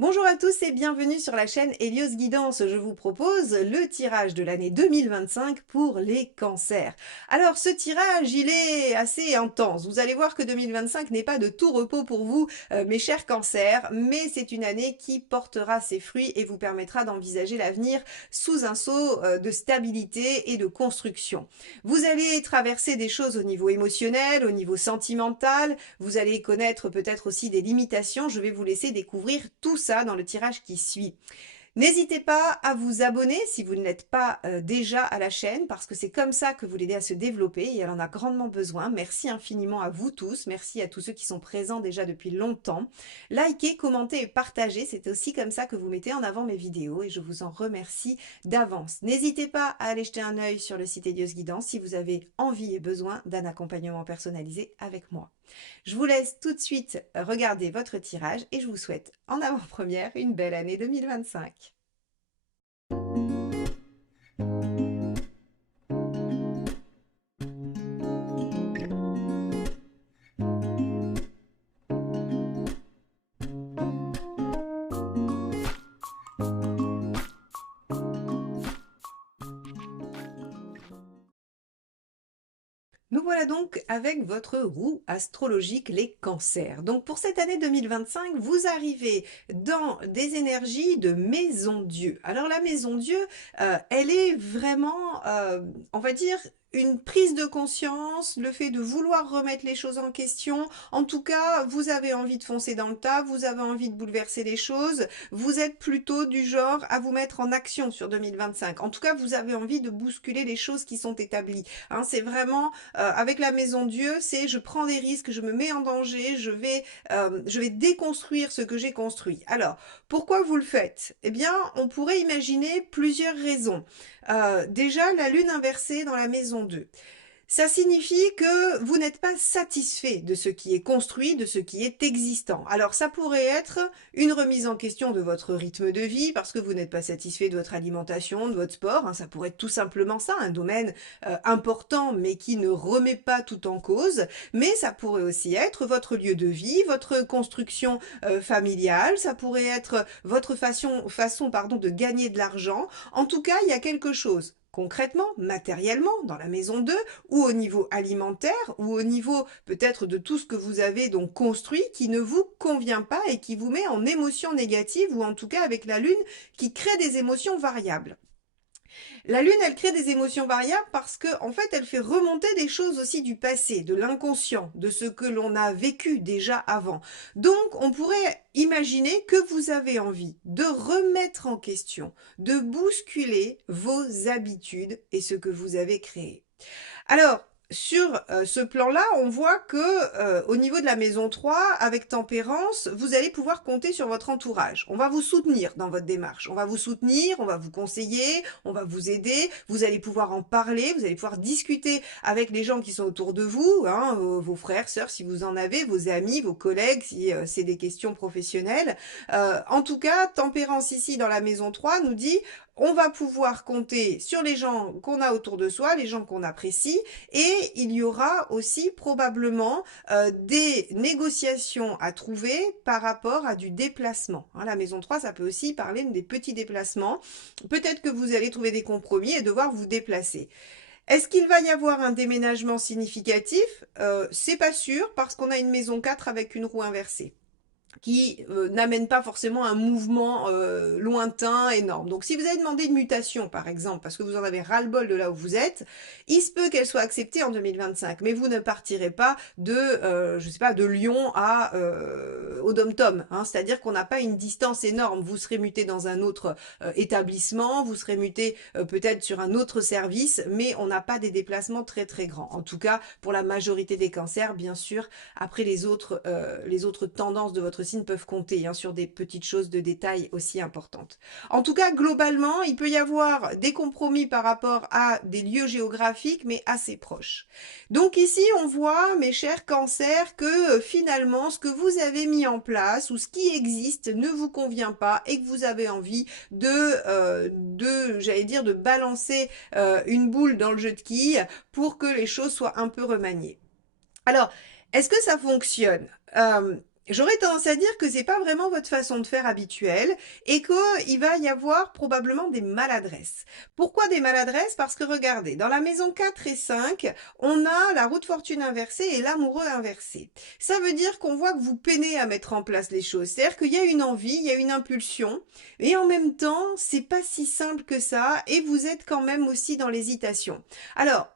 Bonjour à tous et bienvenue sur la chaîne Hélios Guidance. Je vous propose le tirage de l'année 2025 pour les cancers. Alors ce tirage, il est assez intense. Vous allez voir que 2025 n'est pas de tout repos pour vous, mes chers cancers, mais c'est une année qui portera ses fruits et vous permettra d'envisager l'avenir sous un sceau de stabilité et de construction. Vous allez traverser des choses au niveau émotionnel, au niveau sentimental, vous allez connaître peut-être aussi des limitations. Je vais vous laisser découvrir tout ça dans le tirage qui suit. N'hésitez pas à vous abonner si vous ne l'êtes pas déjà à la chaîne, parce que c'est comme ça que vous l'aidez à se développer et elle en a grandement besoin. Merci infiniment à vous tous, merci à tous ceux qui sont présents déjà depuis longtemps. Likez, commentez et partagez, c'est aussi comme ça que vous mettez en avant mes vidéos et je vous en remercie d'avance. N'hésitez pas à aller jeter un œil sur le site Hélios Guidance si vous avez envie et besoin d'un accompagnement personnalisé avec moi. Je vous laisse tout de suite regarder votre tirage et je vous souhaite en avant-première une belle année 2025. Nous voilà donc avec votre roue astrologique les cancers. Donc pour cette année 2025, vous arrivez dans des énergies de maison Dieu. Alors la maison Dieu, elle est vraiment, on va dire, une prise de conscience, le fait de vouloir remettre les choses en question. En tout cas, vous avez envie de foncer dans le tas, vous avez envie de bouleverser les choses. Vous êtes plutôt du genre à vous mettre en action sur 2025. En tout cas, vous avez envie de bousculer les choses qui sont établies. Hein, c'est vraiment avec la maison Dieu, c'est je prends des risques, je me mets en danger, je vais déconstruire ce que j'ai construit. Alors, pourquoi vous le faites? Eh bien, on pourrait imaginer plusieurs raisons. Déjà, la lune inversée dans la maison 2. Ça signifie que vous n'êtes pas satisfait de ce qui est construit, de ce qui est existant. Alors ça pourrait être une remise en question de votre rythme de vie parce que vous n'êtes pas satisfait de votre alimentation, de votre sport. Hein, ça pourrait être tout simplement ça, un domaine important mais qui ne remet pas tout en cause. Mais ça pourrait aussi être votre lieu de vie, votre construction familiale, ça pourrait être votre façon de gagner de l'argent. En tout cas, il y a quelque chose concrètement, matériellement, dans la maison 2, ou au niveau alimentaire, ou au niveau peut-être de tout ce que vous avez donc construit qui ne vous convient pas et qui vous met en émotion négative, ou en tout cas avec la lune qui crée des émotions variables. La lune, elle crée des émotions variables parce que, en fait, elle fait remonter des choses aussi du passé, de l'inconscient, de ce que l'on a vécu déjà avant. Donc, on pourrait imaginer que vous avez envie de remettre en question, de bousculer vos habitudes et ce que vous avez créé. Alors, sur ce plan-là, on voit que au niveau de la maison 3, avec tempérance, vous allez pouvoir compter sur votre entourage. On va vous soutenir dans votre démarche. On va vous soutenir, on va vous conseiller, on va vous aider. Vous allez pouvoir en parler, vous allez pouvoir discuter avec les gens qui sont autour de vous, hein, vos frères, sœurs, si vous en avez, vos amis, vos collègues, si c'est des questions professionnelles. En tout cas, tempérance ici dans la maison 3 nous dit on va pouvoir compter sur les gens qu'on a autour de soi, les gens qu'on apprécie, et il y aura aussi probablement des négociations à trouver par rapport à du déplacement. Hein, la maison 3, ça peut aussi parler des petits déplacements. Peut-être que vous allez trouver des compromis et devoir vous déplacer. Est-ce qu'il va y avoir un déménagement significatif? C'est pas sûr parce qu'on a une maison 4 avec une roue inversée qui n'amène pas forcément un mouvement lointain, énorme. Donc si vous avez demandé une mutation, par exemple, parce que vous en avez ras-le-bol de là où vous êtes, il se peut qu'elle soit acceptée en 2025, mais vous ne partirez pas de, je sais pas, de Lyon au Dom-Tom, hein, c'est-à-dire qu'on n'a pas une distance énorme. Vous serez muté dans un autre établissement, vous serez muté peut-être sur un autre service, mais on n'a pas des déplacements très très grands. En tout cas, pour la majorité des cancers, bien sûr. Après, les autres tendances de votre signe peuvent compter hein, sur des petites choses de détail aussi importantes. En tout cas, globalement, il peut y avoir des compromis par rapport à des lieux géographiques, mais assez proches. Donc ici, on voit, mes chers cancers, que finalement, ce que vous avez mis en place ou ce qui existe ne vous convient pas et que vous avez envie j'allais dire, de balancer une boule dans le jeu de quilles pour que les choses soient un peu remaniées. Alors, est-ce que ça fonctionne? j'aurais tendance à dire que c'est pas vraiment votre façon de faire habituelle et qu'il va y avoir probablement des maladresses. Pourquoi des maladresses? Parce que regardez, dans la maison 4 et 5, on a la roue de fortune inversée et l'amoureux inversé. Ça veut dire qu'on voit que vous peinez à mettre en place les choses. C'est-à-dire qu'il y a une envie, il y a une impulsion, et en même temps, c'est pas si simple que ça, et vous êtes quand même aussi dans l'hésitation. Alors,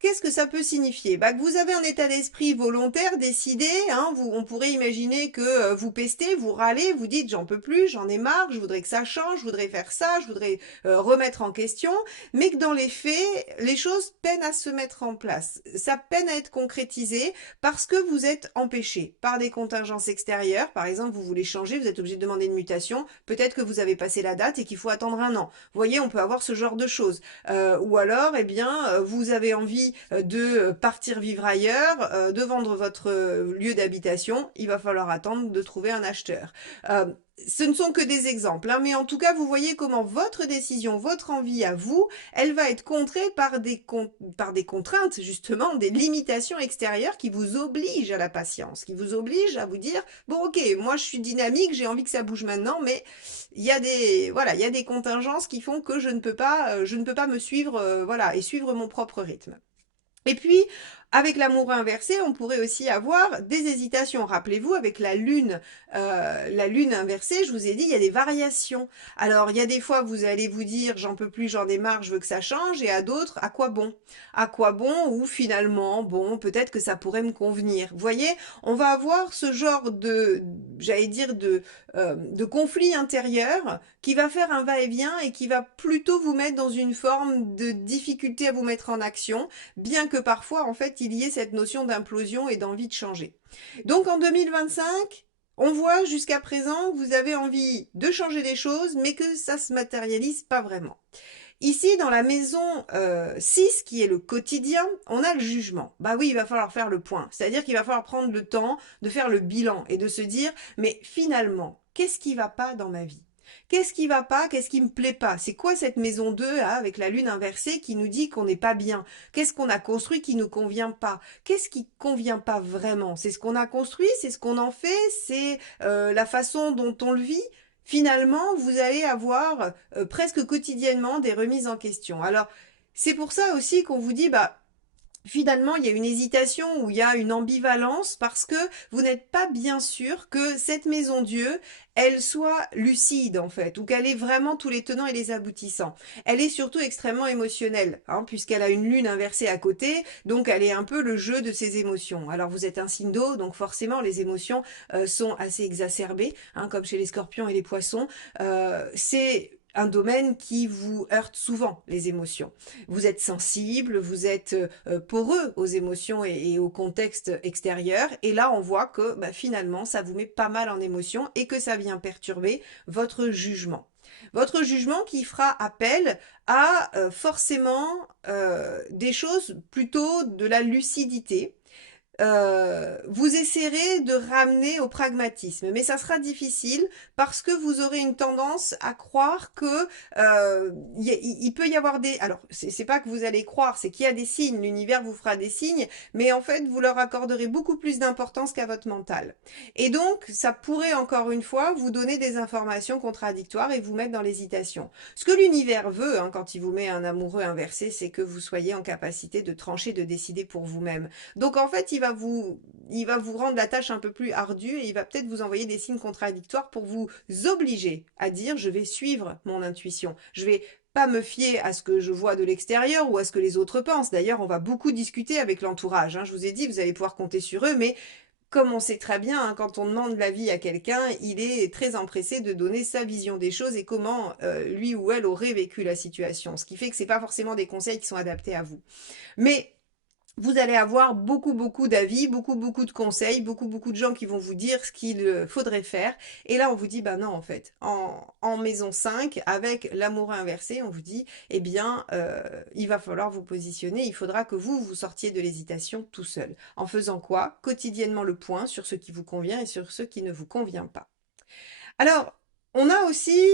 qu'est-ce que ça peut signifier? Bah, que vous avez un état d'esprit volontaire, décidé, hein, on pourrait imaginer que vous pestez, vous râlez, vous dites j'en peux plus, j'en ai marre, je voudrais que ça change, je voudrais faire ça, je voudrais remettre en question, mais que dans les faits, les choses peinent à se mettre en place. Ça peine à être concrétisé parce que vous êtes empêché par des contingences extérieures. Par exemple, vous voulez changer, vous êtes obligé de demander une mutation, peut-être que vous avez passé la date et qu'il faut attendre un an. Vous voyez, on peut avoir ce genre de choses. Ou alors, eh bien, vous avez envie de partir vivre ailleurs, de vendre votre lieu d'habitation, il va falloir attendre de trouver un acheteur. Euh, Ce ne sont que des exemples, hein, mais en tout cas, vous voyez comment votre décision, votre envie à vous, elle va être contrée par des contraintes, justement, des limitations extérieures qui vous obligent à la patience, qui vous obligent à vous dire, bon ok, moi je suis dynamique, j'ai envie que ça bouge maintenant, mais il y a des voilà, il y a des contingences qui font que je ne peux pas me suivre voilà et suivre mon propre rythme. Et puis, avec l'amour inversé, on pourrait aussi avoir des hésitations. Rappelez-vous, avec la lune inversée, je vous ai dit, il y a des variations. Alors, il y a des fois, vous allez vous dire, j'en peux plus, j'en ai marre, je veux que ça change, et à d'autres, à quoi bon? À quoi bon? Ou finalement, bon, peut-être que ça pourrait me convenir. Vous voyez, on va avoir ce genre j'allais dire, de conflit intérieur qui va faire un va-et-vient et qui va plutôt vous mettre dans une forme de difficulté à vous mettre en action, bien que parfois, en fait, il y ait cette notion d'implosion et d'envie de changer. Donc en 2025, on voit jusqu'à présent que vous avez envie de changer les choses, mais que ça se matérialise pas vraiment. Ici, dans la maison 6, qui est le quotidien, on a le jugement. Bah oui, il va falloir faire le point. C'est-à-dire qu'il va falloir prendre le temps de faire le bilan et de se dire, mais finalement, qu'est-ce qui va pas dans ma vie? Qu'est-ce qui va pas? Qu'est-ce qui me plaît pas? C'est quoi cette maison 2 là, avec la lune inversée qui nous dit qu'on n'est pas bien? Qu'est-ce qu'on a construit qui nous convient pas? Qu'est-ce qui convient pas vraiment? C'est ce qu'on a construit, c'est ce qu'on en fait, c'est la façon dont on le vit. Finalement, vous allez avoir presque quotidiennement des remises en question. Alors, c'est pour ça aussi qu'on vous dit, bah, finalement, il y a une hésitation ou il y a une ambivalence parce que vous n'êtes pas bien sûr que cette maison Dieu, elle soit lucide en fait, ou qu'elle ait vraiment tous les tenants et les aboutissants. Elle est surtout extrêmement émotionnelle, hein, puisqu'elle a une lune inversée à côté, donc elle est un peu le jeu de ses émotions. Alors vous êtes un signe d'eau, donc forcément les émotions sont assez exacerbées, hein, comme chez les scorpions et les poissons. C'est un domaine qui vous heurte souvent les émotions. Vous êtes sensible, vous êtes poreux aux émotions et au contexte extérieur. Et là, on voit que bah, finalement, ça vous met pas mal en émotion et que ça vient perturber votre jugement. Votre jugement qui fera appel à forcément des choses plutôt de la lucidité, vous essaierez de ramener au pragmatisme, mais ça sera difficile parce que vous aurez une tendance à croire que il peut y avoir des. Alors, c'est pas que vous allez croire, c'est qu'il y a des signes. L'univers vous fera des signes, mais en fait, vous leur accorderez beaucoup plus d'importance qu'à votre mental. Et donc, ça pourrait encore une fois vous donner des informations contradictoires et vous mettre dans l'hésitation. Ce que l'univers veut, hein, quand il vous met un amoureux inversé, c'est que vous soyez en capacité de trancher, de décider pour vous-même. Donc en fait, il va vous rendre la tâche un peu plus ardue et il va peut-être vous envoyer des signes contradictoires pour vous obliger à dire je vais suivre mon intuition. Je vais pas me fier à ce que je vois de l'extérieur ou à ce que les autres pensent. D'ailleurs, on va beaucoup discuter avec l'entourage, hein. Je vous ai dit, vous allez pouvoir compter sur eux, mais comme on sait très bien, hein, quand on demande l'avis à quelqu'un, il est très empressé de donner sa vision des choses et comment lui ou elle aurait vécu la situation. Ce qui fait que c'est pas forcément des conseils qui sont adaptés à vous. Mais vous allez avoir beaucoup d'avis, beaucoup de conseils, beaucoup de gens qui vont vous dire ce qu'il faudrait faire. Et là, on vous dit, bah non, en fait, en maison 5, avec l'amour inversé, on vous dit, eh bien, il va falloir vous positionner, il faudra que vous sortiez de l'hésitation tout seul. En faisant quoi? Quotidiennement le point sur ce qui vous convient et sur ce qui ne vous convient pas. Alors, On a aussi,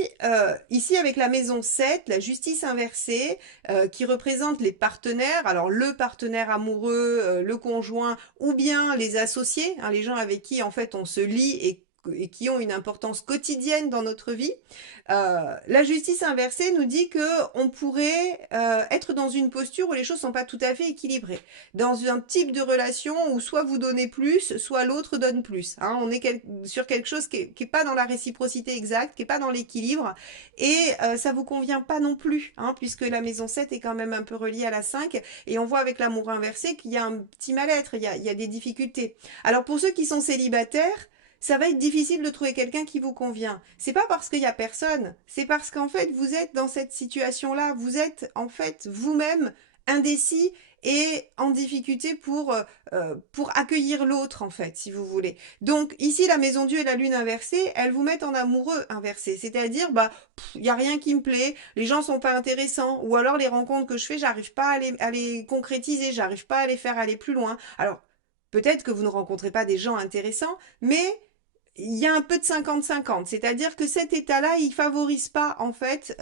ici avec la maison 7, la justice inversée, qui représente les partenaires, alors le partenaire amoureux, le conjoint, ou bien les associés, hein, les gens avec qui en fait on se lie et qui ont une importance quotidienne dans notre vie. La justice inversée nous dit que on pourrait être dans une posture où les choses sont pas tout à fait équilibrées, dans un type de relation où soit vous donnez plus, soit l'autre donne plus. Hein. On est sur quelque chose qui est pas dans la réciprocité exacte, qui est pas dans l'équilibre, et ça vous convient pas non plus, hein, puisque la maison 7 est quand même un peu reliée à la 5, et on voit avec l'amour inversé qu'il y a un petit mal-être, il y a des difficultés. Alors pour ceux qui sont célibataires, ça va être difficile de trouver quelqu'un qui vous convient. C'est pas parce qu'il y a personne, c'est parce qu'en fait vous êtes dans cette situation-là, vous êtes en fait vous-même indécis et en difficulté pour accueillir l'autre en fait, si vous voulez. Donc ici la maison Dieu et la lune inversée, elles vous mettent en amoureux inversé, c'est-à-dire bah il y a rien qui me plaît, les gens sont pas intéressants, ou alors les rencontres que je fais, j'arrive pas à les concrétiser, j'arrive pas à les faire aller plus loin. Alors peut-être que vous ne rencontrez pas des gens intéressants, mais il y a un peu de 50-50, c'est-à-dire que cet état-là, il favorise pas en fait,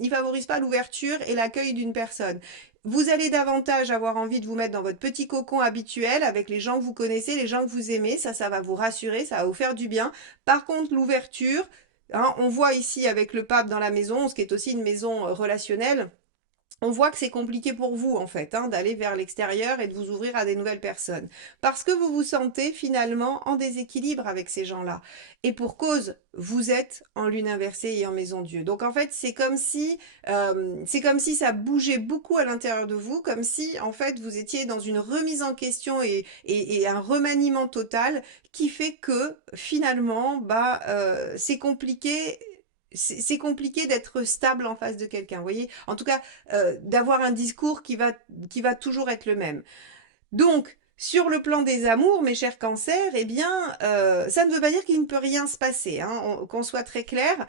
il favorise pas l'ouverture et l'accueil d'une personne. Vous allez davantage avoir envie de vous mettre dans votre petit cocon habituel avec les gens que vous connaissez, les gens que vous aimez, ça va vous rassurer, ça va vous faire du bien. Par contre, l'ouverture, hein, on voit ici avec le pape dans la maison, ce qui est aussi une maison relationnelle, on voit que c'est compliqué pour vous, en fait, hein, d'aller vers l'extérieur et de vous ouvrir à des nouvelles personnes. Parce que vous vous sentez finalement en déséquilibre avec ces gens-là. Et pour cause, vous êtes en lune inversée et en maison Dieu. Donc en fait, c'est comme si ça bougeait beaucoup à l'intérieur de vous, comme si en fait vous étiez dans une remise en question et un remaniement total qui fait que finalement, bah, c'est compliqué d'être stable en face de quelqu'un, vous voyez. En tout cas, d'avoir un discours qui va toujours être le même. Donc, sur le plan des amours, mes chers cancers, eh bien, ça ne veut pas dire qu'il ne peut rien se passer, hein, qu'on soit très clair.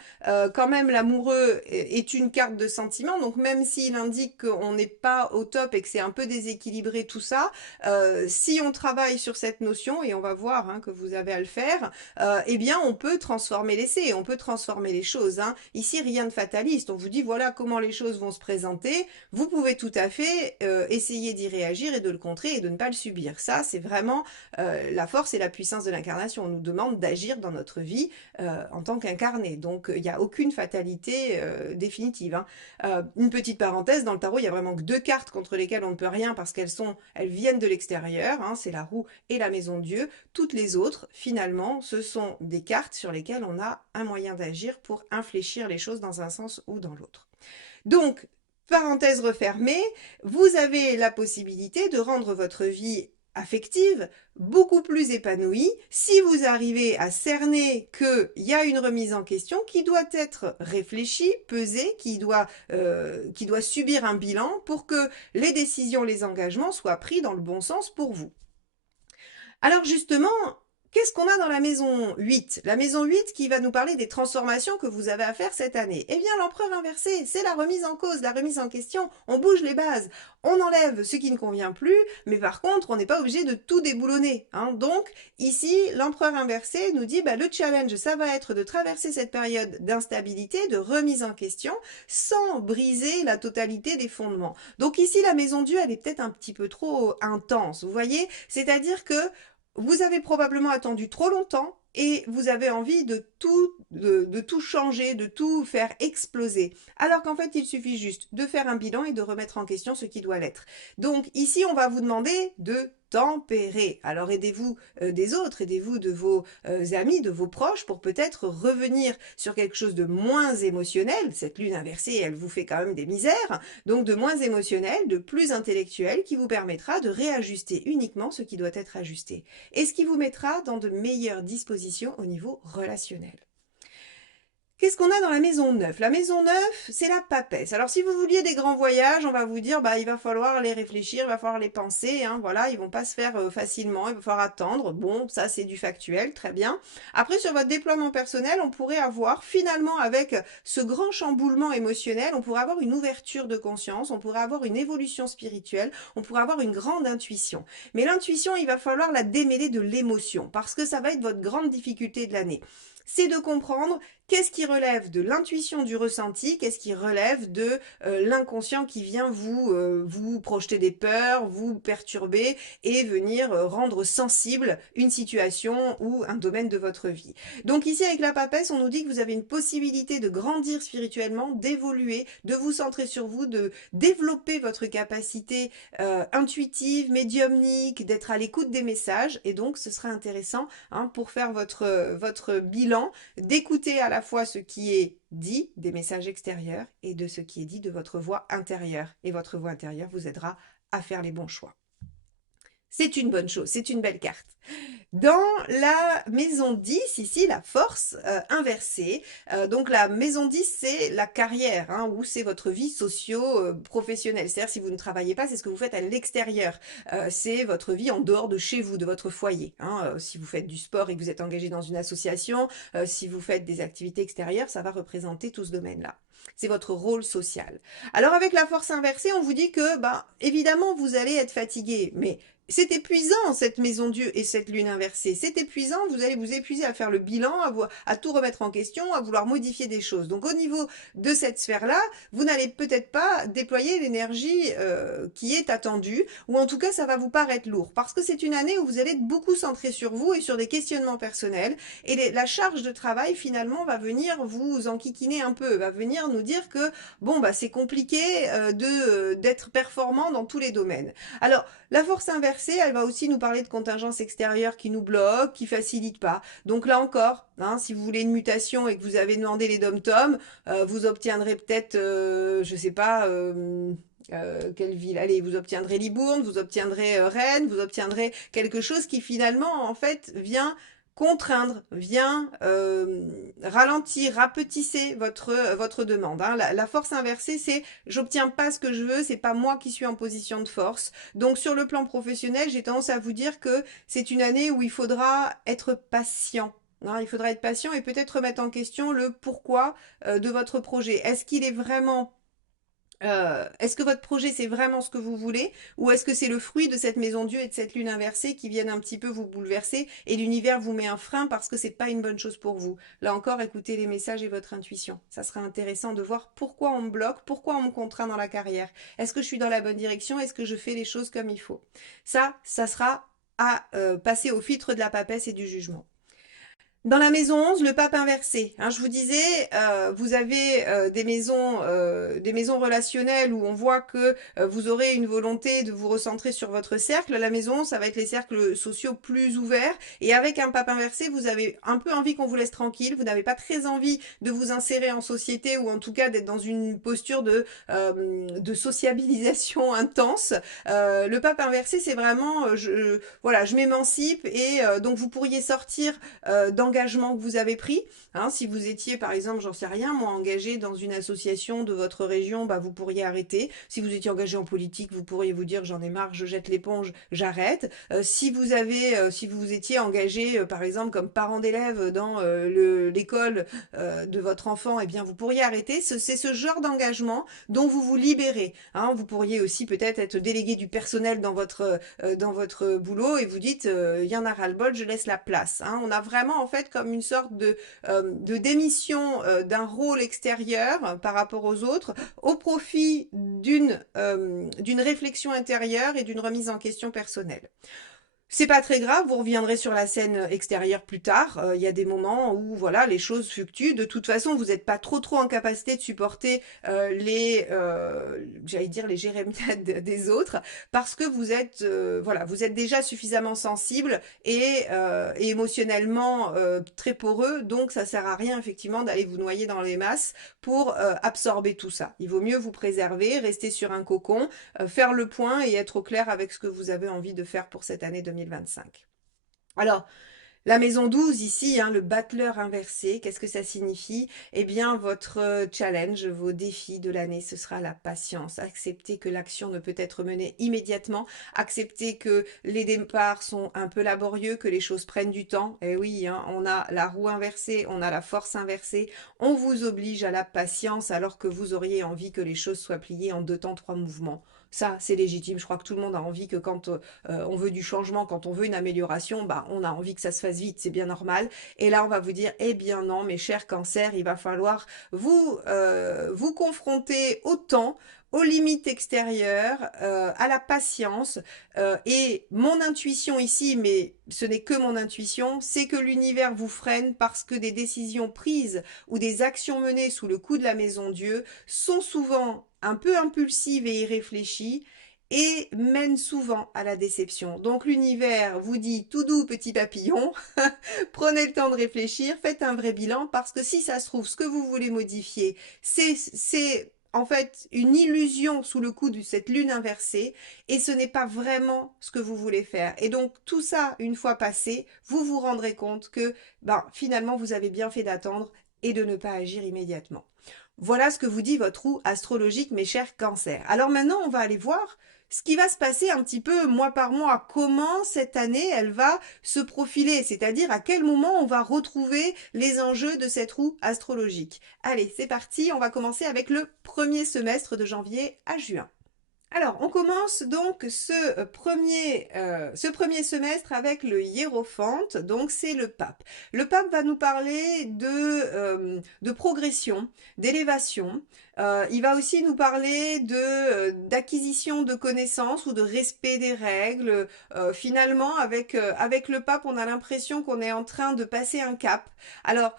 Quand même, l'amoureux est une carte de sentiment, donc même s'il indique qu'on n'est pas au top et que c'est un peu déséquilibré tout ça, si on travaille sur cette notion, et on va voir hein, que vous avez à le faire, eh bien, on peut transformer l'essai, on peut transformer les choses. Hein. Ici, rien de fataliste. On vous dit voilà comment les choses vont se présenter. Vous pouvez tout à fait essayer d'y réagir et de le contrer et de ne pas le subir. Ça, c'est vraiment la force et la puissance de l'incarnation. On nous demande d'agir dans notre vie en tant qu'incarné. Donc, il n'y a aucune fatalité définitive. Hein. Une petite parenthèse, dans le tarot, il n'y a vraiment que deux cartes contre lesquelles on ne peut rien parce elles viennent de l'extérieur. Hein, c'est la roue et la maison de Dieu. Toutes les autres, finalement, ce sont des cartes sur lesquelles on a un moyen d'agir pour infléchir les choses dans un sens ou dans l'autre. Donc, parenthèse refermée, vous avez la possibilité de rendre votre vie affective beaucoup plus épanouie si vous arrivez à cerner qu'il y a une remise en question qui doit être réfléchie, pesée, qui doit subir un bilan pour que les décisions, les engagements soient pris dans le bon sens pour vous. Alors justement, qu'est-ce qu'on a dans la maison 8? La maison 8 qui va nous parler des transformations que vous avez à faire cette année. Eh bien, l'empereur inversé, c'est la remise en cause, la remise en question. On bouge les bases, on enlève ce qui ne convient plus, mais par contre, on n'est pas obligé de tout déboulonner. Hein. Donc, ici, l'empereur inversé nous dit, bah, le challenge, ça va être de traverser cette période d'instabilité, de remise en question, sans briser la totalité des fondements. Donc ici, la maison Dieu, elle est peut-être un petit peu trop intense, vous voyez? C'est-à-dire que vous avez probablement attendu trop longtemps et vous avez envie de tout changer, de tout faire exploser. Alors qu'en fait, il suffit juste de faire un bilan et de remettre en question ce qui doit l'être. Donc ici, on va vous demander de tempérer. Alors aidez-vous des autres, aidez-vous de vos amis, de vos proches pour peut-être revenir sur quelque chose de moins émotionnel. Cette lune inversée, elle vous fait quand même des misères. Donc de moins émotionnel, de plus intellectuel qui vous permettra de réajuster uniquement ce qui doit être ajusté. Et ce qui vous mettra dans de meilleures dispositions au niveau relationnel. Qu'est-ce qu'on a dans la maison 9? La maison 9, c'est la papesse. Alors, si vous vouliez des grands voyages, on va vous dire, bah, il va falloir les réfléchir, il va falloir les penser, hein, voilà, ils vont pas se faire facilement, il va falloir attendre. Bon, ça, c'est du factuel, très bien. Après, sur votre déploiement personnel, on pourrait avoir, finalement, avec ce grand chamboulement émotionnel, on pourrait avoir une ouverture de conscience, on pourrait avoir une évolution spirituelle, on pourrait avoir une grande intuition. Mais l'intuition, il va falloir la démêler de l'émotion, parce que ça va être votre grande difficulté de l'année. C'est de comprendre Qu'est-ce qui relève de l'intuition, du ressenti? Qu'est-ce qui relève de l'inconscient qui vient vous projeter des peurs, vous perturber et venir rendre sensible une situation ou un domaine de votre vie? Donc ici, avec la papesse, on nous dit que vous avez une possibilité de grandir spirituellement, d'évoluer, de vous centrer sur vous, de développer votre capacité intuitive, médiumnique, d'être à l'écoute des messages. Et donc, ce sera intéressant pour faire votre bilan, d'écouter à la fois ce qui est dit des messages extérieurs et de ce qui est dit de votre voix intérieure. Et votre voix intérieure vous aidera à faire les bons choix. C'est une bonne chose, c'est une belle carte. Dans la maison 10, ici, la force inversée, donc la maison 10, c'est la carrière, ou c'est votre vie socio-professionnelle. C'est-à-dire, si vous ne travaillez pas, c'est ce que vous faites à l'extérieur. C'est votre vie en dehors de chez vous, de votre foyer. Si vous faites du sport et que vous êtes engagé dans une association, si vous faites des activités extérieures, ça va représenter tout ce domaine-là. C'est votre rôle social. Alors, avec la force inversée, on vous dit que, évidemment, vous allez être fatigué, mais c'est épuisant, cette maison Dieu et cette lune inversée. C'est épuisant, vous allez vous épuiser à faire le bilan, à tout remettre en question, à vouloir modifier des choses. Donc au niveau de cette sphère-là, vous n'allez peut-être pas déployer l'énergie qui est attendue, ou en tout cas ça va vous paraître lourd, parce que c'est une année où vous allez être beaucoup centré sur vous et sur des questionnements personnels, et la charge de travail finalement va venir vous enquiquiner un peu, va venir nous dire que bon c'est compliqué d'être performant dans tous les domaines. Alors, la force inversée, elle va aussi nous parler de contingences extérieures qui nous bloquent, qui facilitent pas. Donc là encore, si vous voulez une mutation et que vous avez demandé les dom-toms, vous obtiendrez peut-être, je sais pas, quelle ville? Allez, vous obtiendrez Libourne, vous obtiendrez Rennes, vous obtiendrez quelque chose qui finalement, en fait, vient contraindre, vient ralentir, rapetisser votre demande. La force inversée, c'est j'obtiens pas ce que je veux, c'est pas moi qui suis en position de force. Donc sur le plan professionnel, j'ai tendance à vous dire que c'est une année où il faudra être patient. Il faudra être patient et peut-être remettre en question le pourquoi de votre projet. Est-ce qu'il est vraiment est-ce que votre projet c'est vraiment ce que vous voulez, ou est-ce que c'est le fruit de cette maison Dieu et de cette lune inversée qui viennent un petit peu vous bouleverser et l'univers vous met un frein parce que c'est pas une bonne chose pour vous? Là encore, écoutez les messages et votre intuition. Ça sera intéressant de voir pourquoi on me bloque, pourquoi on me contraint dans la carrière. Est-ce que je suis dans la bonne direction? Est-ce que je fais les choses comme il faut? Ça sera à passer au filtre de la papesse et du jugement. Dans la maison 11, le pape inversé. Je vous disais, vous avez des maisons relationnelles où on voit que vous aurez une volonté de vous recentrer sur votre cercle. La maison 11, ça va être les cercles sociaux plus ouverts. Et avec un pape inversé, vous avez un peu envie qu'on vous laisse tranquille. Vous n'avez pas très envie de vous insérer en société, ou en tout cas d'être dans une posture de sociabilisation intense. Le pape inversé, c'est vraiment, je m'émancipe, et donc vous pourriez sortir d'engagement que vous avez pris. Si vous étiez, par exemple, j'en sais rien, moi, engagé dans une association de votre région, vous pourriez arrêter. Si vous étiez engagé en politique, vous pourriez vous dire j'en ai marre, je jette l'éponge, j'arrête. Si vous étiez engagé, par exemple, comme parent d'élève dans l'école de votre enfant, eh bien, vous pourriez arrêter. C'est ce genre d'engagement dont vous vous libérez. Vous pourriez aussi peut-être être délégué du personnel dans votre boulot, et vous dites il y en a ras-le-bol, je laisse la place. On a vraiment en fait comme une sorte de démission d'un rôle extérieur par rapport aux autres, au profit d'une réflexion intérieure et d'une remise en question personnelle. C'est pas très grave, vous reviendrez sur la scène extérieure plus tard. Il y a des moments où voilà, les choses fluctuent. De toute façon, vous n'êtes pas trop en capacité de supporter j'allais dire les jérémiades des autres, parce que vous êtes vous êtes déjà suffisamment sensible et émotionnellement très poreux. Donc ça sert à rien effectivement d'aller vous noyer dans les masses pour absorber tout ça. Il vaut mieux vous préserver, rester sur un cocon, faire le point et être au clair avec ce que vous avez envie de faire pour cette année 2025. Alors, la maison 12 ici, le battleur inversé, qu'est-ce que ça signifie? Eh bien, votre challenge, vos défis de l'année, ce sera la patience. Acceptez que l'action ne peut être menée immédiatement. Acceptez que les départs sont un peu laborieux, que les choses prennent du temps. Eh oui, on a la roue inversée, on a la force inversée. On vous oblige à la patience alors que vous auriez envie que les choses soient pliées en 2 temps, 3 mouvements. ça c'est légitime. Je crois que tout le monde a envie que quand on veut du changement, quand on veut une amélioration, bah, on a envie que ça se fasse vite, c'est bien normal. Et là, on va vous dire, eh bien non, mes chers cancers, il va falloir vous confronter au temps, aux limites extérieures, à la patience. Et mon intuition ici, mais ce n'est que mon intuition, c'est que l'univers vous freine parce que des décisions prises ou des actions menées sous le coup de la maison Dieu sont souvent un peu impulsives et irréfléchies et mènent souvent à la déception. Donc l'univers vous dit tout doux petit papillon, prenez le temps de réfléchir, faites un vrai bilan parce que si ça se trouve, ce que vous voulez modifier, c'est en fait une illusion sous le coup de cette lune inversée et ce n'est pas vraiment ce que vous voulez faire. Et donc tout ça, une fois passé, vous vous rendrez compte que ben, finalement vous avez bien fait d'attendre et de ne pas agir immédiatement. Voilà ce que vous dit votre roue astrologique, mes chers cancers. Alors maintenant, on va aller voir ce qui va se passer un petit peu mois par mois, comment cette année elle va se profiler, c'est-à-dire à quel moment on va retrouver les enjeux de cette roue astrologique. Allez, c'est parti, on va commencer avec le premier semestre de janvier à juin. Alors, on commence donc ce premier semestre avec le hiérophante, donc c'est le pape. Le pape va nous parler de progression, d'élévation. Il va aussi nous parler d'acquisition de connaissances ou de respect des règles. Finalement, avec le pape, on a l'impression qu'on est en train de passer un cap. Alors,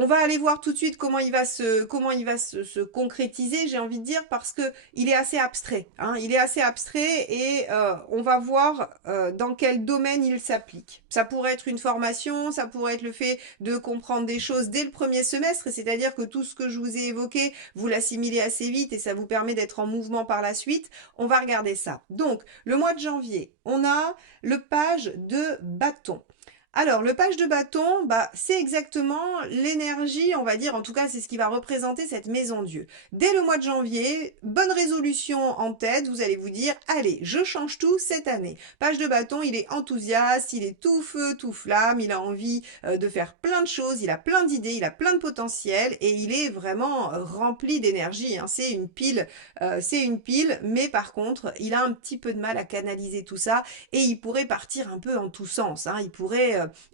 on va aller voir tout de suite comment il va se concrétiser, j'ai envie de dire, parce que il est assez abstrait. Hein, il est assez abstrait et on va voir dans quel domaine il s'applique. Ça pourrait être une formation, ça pourrait être le fait de comprendre des choses dès le premier semestre, c'est-à-dire que tout ce que je vous ai évoqué, vous l'assimilez assez vite et ça vous permet d'être en mouvement par la suite. On va regarder ça. Donc, le mois de janvier, on a le page de bâton. Alors, le page de bâton, bah, c'est exactement l'énergie, on va dire, en tout cas, c'est ce qui va représenter cette maison Dieu. Dès le mois de janvier, bonne résolution en tête, vous allez vous dire, allez, je change tout cette année. Page de bâton, il est enthousiaste, il est tout feu, tout flamme, il a envie de faire plein de choses, il a plein d'idées, il a plein de potentiel et il est vraiment rempli d'énergie. Hein. C'est une pile, mais par contre, il a un petit peu de mal à canaliser tout ça et il pourrait partir un peu en tous sens. Hein.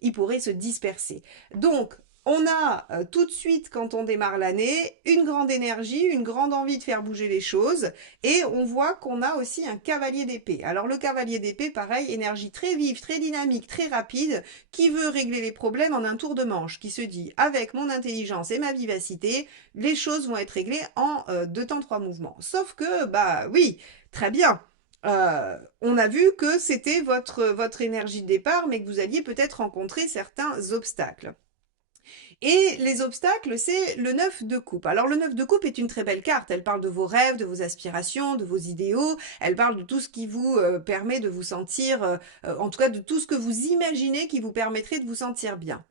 Il pourrait se disperser. Donc, on a tout de suite, quand on démarre l'année, une grande énergie, une grande envie de faire bouger les choses. Et on voit qu'on a aussi un cavalier d'épée. Alors le cavalier d'épée, pareil, énergie très vive, très dynamique, très rapide, qui veut régler les problèmes en un tour de manche, qui se dit, avec mon intelligence et ma vivacité, les choses vont être réglées en 2 temps 3 mouvements. Sauf que, bah oui, très bien. On a vu que c'était votre énergie de départ, mais que vous alliez peut-être rencontrer certains obstacles. Et les obstacles, c'est le 9 de coupe. Alors le 9 de coupe est une très belle carte. Elle parle de vos rêves, de vos aspirations, de vos idéaux. Elle parle de tout ce qui vous permet de vous sentir, en tout cas de tout ce que vous imaginez qui vous permettrait de vous sentir bien.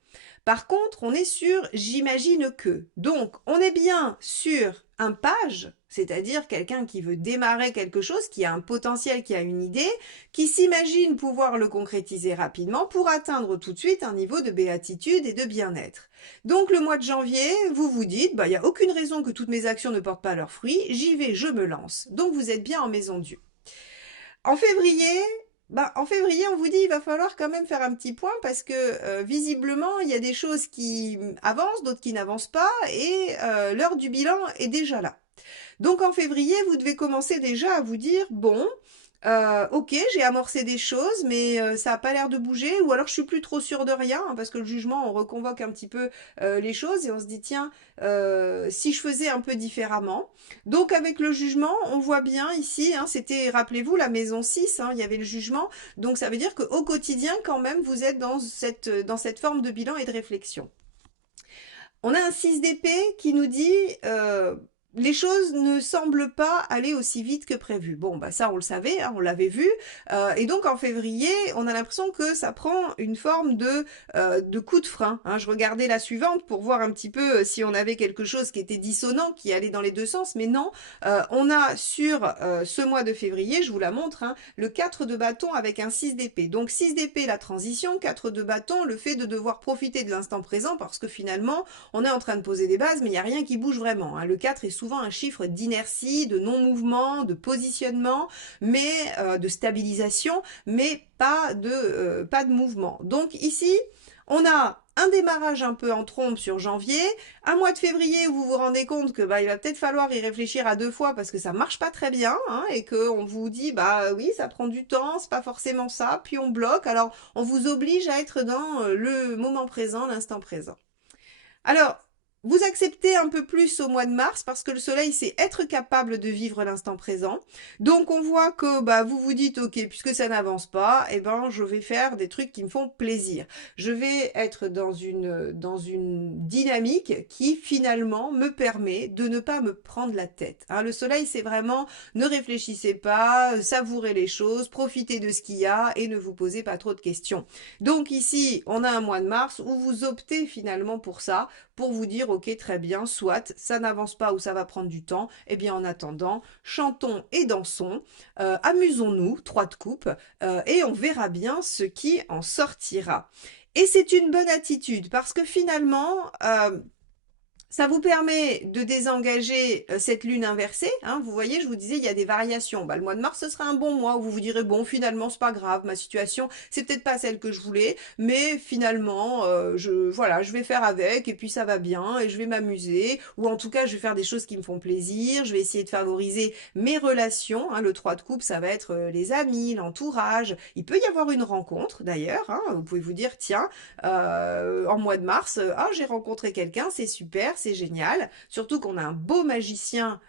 Par contre, on est sur j'imagine que. Donc, on est bien sur un page, c'est-à-dire quelqu'un qui veut démarrer quelque chose, qui a un potentiel, qui a une idée, qui s'imagine pouvoir le concrétiser rapidement pour atteindre tout de suite un niveau de béatitude et de bien-être. Donc, le mois de janvier, vous vous dites, bah, il n'y a aucune raison que toutes mes actions ne portent pas leurs fruits, j'y vais, je me lance. Donc, vous êtes bien en maison Dieu. En février, on vous dit il va falloir quand même faire un petit point parce que visiblement il y a des choses qui avancent, d'autres qui n'avancent pas et l'heure du bilan est déjà là. Donc en février, vous devez commencer déjà à vous dire bon, ok, j'ai amorcé des choses, mais ça n'a pas l'air de bouger, ou alors je suis plus trop sûre de rien, hein, parce que le jugement, on reconvoque un petit peu les choses et on se dit tiens, si je faisais un peu différemment. Donc avec le jugement, on voit bien ici, hein, c'était, rappelez-vous, la maison 6, hein, il y avait le jugement, donc ça veut dire qu'au quotidien, quand même, vous êtes dans cette forme de bilan et de réflexion. On a un 6 d'épée qui nous dit les choses ne semblent pas aller aussi vite que prévu. Bon, bah ça on le savait, hein, on l'avait vu. Et donc en février, on a l'impression que ça prend une forme de coup de frein. Hein. Je regardais la suivante pour voir un petit peu si on avait quelque chose qui était dissonant, qui allait dans les deux sens, mais non. On a sur ce mois de février, je vous la montre, hein, le 4 de bâton avec un 6 d'épée. Donc 6 d'épée, la transition, 4 de bâton, le fait de devoir profiter de l'instant présent parce que finalement, on est en train de poser des bases, mais il n'y a rien qui bouge vraiment. Hein. Le 4 est souvent un chiffre d'inertie, de non-mouvement, de positionnement, mais de stabilisation, mais pas de mouvement. Donc ici, on a un démarrage un peu en trombe sur janvier, un mois de février où vous vous rendez compte que il va peut-être falloir y réfléchir à 2 fois parce que ça marche pas très bien, hein, et qu'on vous dit oui, ça prend du temps, c'est pas forcément ça, puis on bloque. Alors on vous oblige à être dans le moment présent, l'instant présent. Alors, vous acceptez un peu plus au mois de mars parce que le soleil, c'est être capable de vivre l'instant présent. Donc, on voit que vous vous dites, ok, puisque ça n'avance pas, je vais faire des trucs qui me font plaisir. Je vais être dans une dynamique qui, finalement, me permet de ne pas me prendre la tête. Hein, le soleil, c'est vraiment, ne réfléchissez pas, savourez les choses, profitez de ce qu'il y a et ne vous posez pas trop de questions. Donc, ici, on a un mois de mars où vous optez finalement pour ça, pour vous dire, ok, très bien, soit, ça n'avance pas ou ça va prendre du temps, eh bien en attendant, chantons et dansons, amusons-nous, 3 de coupe, et on verra bien ce qui en sortira. Et c'est une bonne attitude, parce que finalement, ça vous permet de désengager cette lune inversée. Hein, vous voyez, je vous disais, il y a des variations. Le mois de mars, ce sera un bon mois où vous vous direz, bon, finalement, c'est pas grave, ma situation, c'est peut-être pas celle que je voulais, mais finalement, je vais faire avec, et puis ça va bien, et je vais m'amuser, ou en tout cas, je vais faire des choses qui me font plaisir, je vais essayer de favoriser mes relations. Hein, le 3 de coupe, ça va être les amis, l'entourage. Il peut y avoir une rencontre, d'ailleurs. Hein, vous pouvez vous dire, tiens, en mois de mars, j'ai rencontré quelqu'un, c'est super, c'est génial. Surtout qu'on a un beau magicien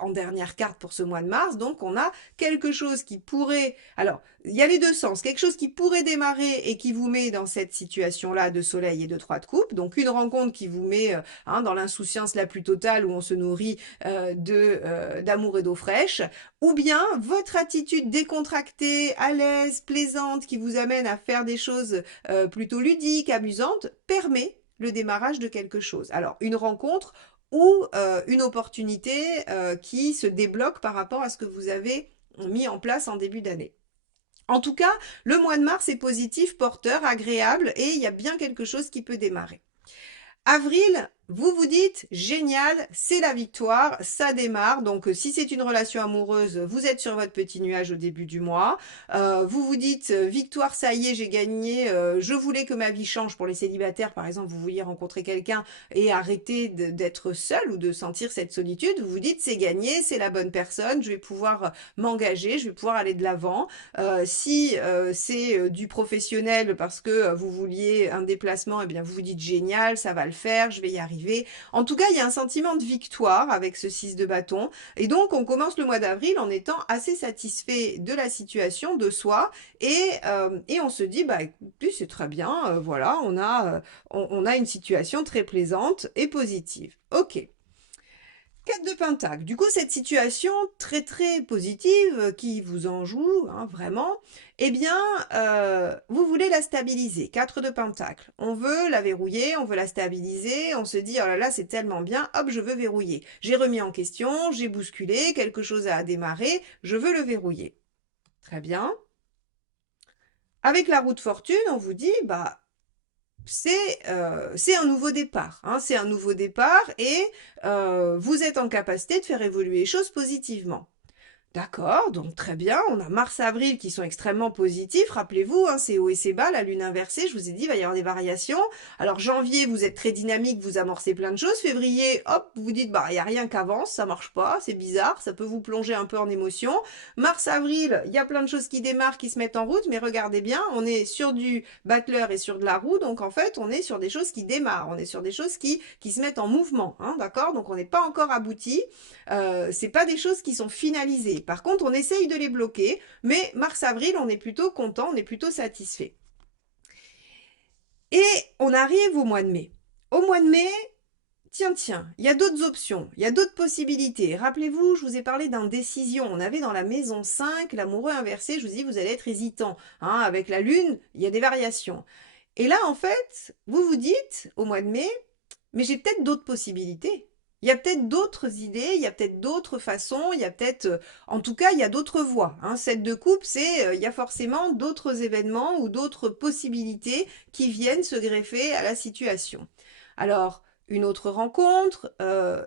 en dernière carte pour ce mois de mars, donc on a quelque chose qui pourrait... Alors, il y a les deux sens. Quelque chose qui pourrait démarrer et qui vous met dans cette situation-là de soleil et de 3 de coupe. Donc, une rencontre qui vous met dans l'insouciance la plus totale où on se nourrit d'amour et d'eau fraîche. Ou bien votre attitude décontractée, à l'aise, plaisante, qui vous amène à faire des choses plutôt ludiques, amusantes, permet le démarrage de quelque chose. Alors, une rencontre ou une opportunité qui se débloque par rapport à ce que vous avez mis en place en début d'année. En tout cas, le mois de mars est positif, porteur, agréable et il y a bien quelque chose qui peut démarrer. Avril, vous vous dites, génial, c'est la victoire, ça démarre. Donc, si c'est une relation amoureuse, vous êtes sur votre petit nuage au début du mois. Vous vous dites, victoire, ça y est, j'ai gagné. Je voulais que ma vie change. Pour les célibataires, par exemple, vous vouliez rencontrer quelqu'un et arrêter d'être seul ou de sentir cette solitude. Vous vous dites, c'est gagné, c'est la bonne personne, je vais pouvoir m'engager, je vais pouvoir aller de l'avant. Si c'est du professionnel parce que vous vouliez un déplacement, eh bien, vous vous dites, génial, ça va le faire, je vais y arriver. En tout cas, il y a un sentiment de victoire avec ce 6 de bâton. Et donc, on commence le mois d'avril en étant assez satisfait de la situation, de soi. Et on se dit, écoutez, c'est très bien, voilà, on a une situation très plaisante et positive. Ok. 4 de Pentacle. Du coup, cette situation très très positive qui vous en joue, hein, vraiment, eh bien, vous voulez la stabiliser. 4 de Pentacle. On veut la verrouiller, on veut la stabiliser, on se dit, oh là là, c'est tellement bien, hop, je veux verrouiller. J'ai remis en question, j'ai bousculé, quelque chose a démarré, je veux le verrouiller. Très bien. Avec la roue de fortune, on vous dit, c'est un nouveau départ. Hein, c'est un nouveau départ et vous êtes en capacité de faire évoluer les choses positivement. D'accord, donc très bien, on a mars-avril qui sont extrêmement positifs, rappelez-vous, hein, c'est haut et c'est bas, la lune inversée, je vous ai dit, il va y avoir des variations. Alors janvier, vous êtes très dynamique, vous amorcez plein de choses, février, hop, vous vous dites, il n'y a rien qui avance, ça marche pas, c'est bizarre, ça peut vous plonger un peu en émotion. Mars-avril, il y a plein de choses qui démarrent, qui se mettent en route, mais regardez bien, on est sur du battleur et sur de la roue, donc en fait, on est sur des choses qui démarrent, on est sur des choses qui se mettent en mouvement, hein, d'accord? Donc on n'est pas encore abouti, c'est pas des choses qui sont finalisées. Par contre, on essaye de les bloquer, mais mars-avril, on est plutôt content, on est plutôt satisfait. Et on arrive au mois de mai. Au mois de mai, tiens, il y a d'autres options, il y a d'autres possibilités. Rappelez-vous, je vous ai parlé d'indécision. On avait dans la maison 5, l'amoureux inversé, je vous dis, vous allez être hésitant. Hein, avec la lune, il y a des variations. Et là, en fait, vous vous dites, au mois de mai, mais j'ai peut-être d'autres possibilités. Il y a peut-être d'autres idées, il y a peut-être d'autres façons, il y a peut-être, en tout cas, il y a d'autres voies. Hein. 7 de coupe, c'est, il y a forcément d'autres événements ou d'autres possibilités qui viennent se greffer à la situation. Alors, une autre rencontre,